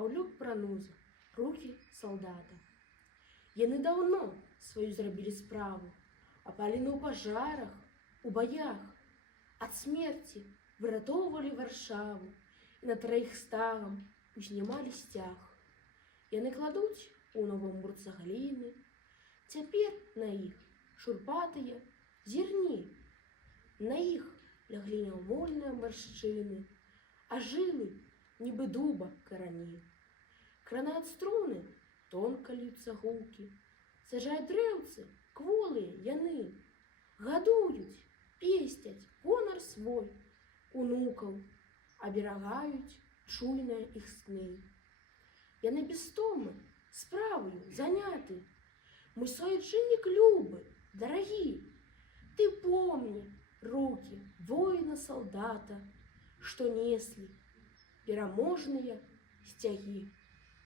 Паўлюк прануза рукі салдата. Яны даўно сваю зрабілі справу, апалены ў пажарах, у баях, ад смерці выратоўвалі Варшаву і над Рэйхстагам узнімалі сцяг. Яны кладуць у новы мур цагліны, цяпер на іх шурпатыя зерні, на іх ляглі няўмольныя маршчыны, а жылы нібы дуба карані. Кранаюць струны, тонка льюцца гукі, саджаюць дрэўцы, кволыя яны, гадуюць, песцяць гонар свой, унукаў, аберагаюць чуйныя іх сны. Яны без стомы, справаю заняты. Мой суайчыннік любы, дарагі, ты помні рукі воіна-салдата, што неслі пераможныя сцягі.